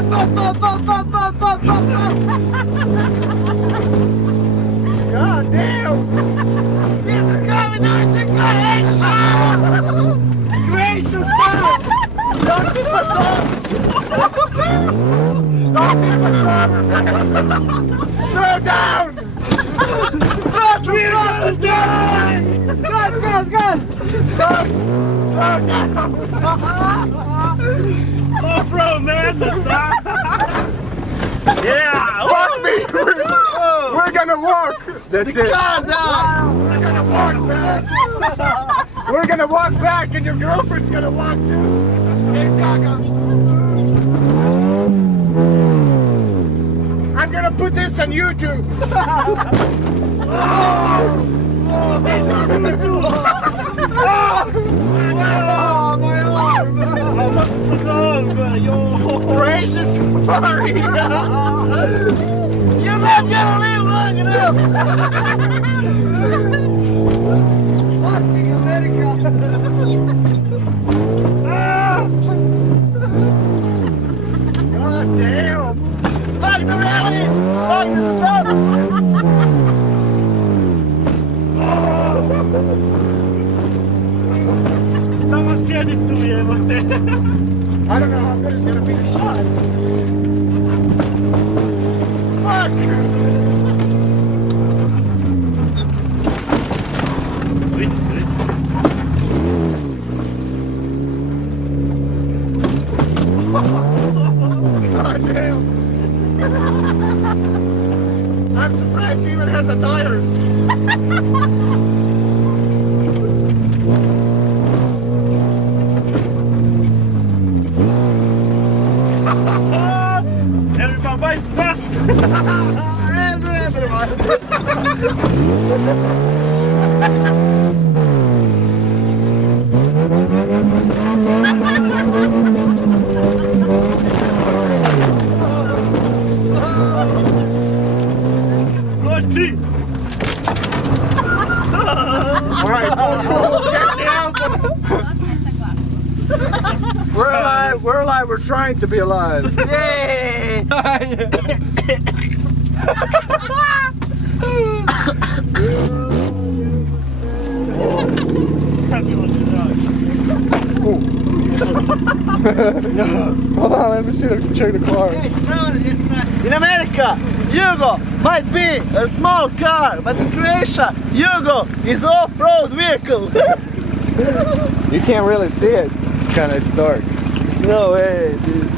God damn! This is going to Croatian! Croatian style! Don't keep us on! Don't keep us on! Slow down! We're gonna die! Guys! Slow down! Offroad madness, huh? Yeah! Fuck me! We're gonna walk! That's it! Car down! We're gonna walk back! We're gonna walk back and your girlfriend's gonna walk too! Hey, Gaga! I'm gonna put this on YouTube! This is gonna do! My arm! Jag måste sätta av! Croatian safari! You're not gonna live long enough! Fucking America! God damn! Fuck the rally! Fuck the stuff! Tamo sjedi tu, jebote! I don't know how good it's gonna be to shot. Fuck! Ritz. God damn! I'm surprised he even has the tires. Everyone buys fast! Alright, we're alive, we're trying to be alive. Yay! Hold on, let me see check the car. In America, Yugo might be a small car, but in Croatia, Yugo is an off-road vehicle. You can't really see it. It's dark. No way, dude.